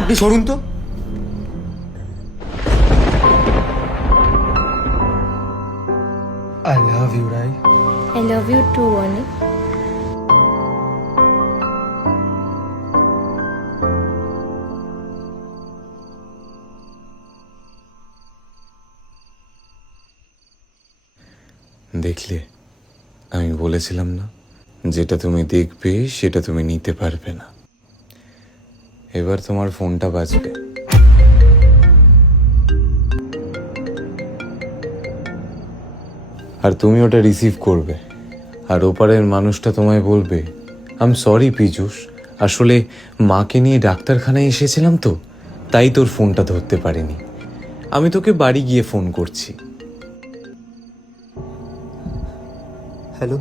আপনি সরুন তো। I love you Rai. I love you too, Ani. দেখলে, আমি বলেছিলাম না, যেটা তুমি দেখবে সেটা তুমি নিতে পারবে না। এবার তোমার ফোনটা বাজবে, আর তুমি ওটা রিসিভ করবে, আর ওপারের মানুষটা তোমায় বলবে, আই এম সরি পীযূষ, আসলে মাকে নিয়ে ডাক্তারখানায় এসেছিলাম তো, তাই তোর ফোনটা ধরতে পারিনি। আমি তোকে বাড়ি গিয়ে ফোন করছি। হ্যালো।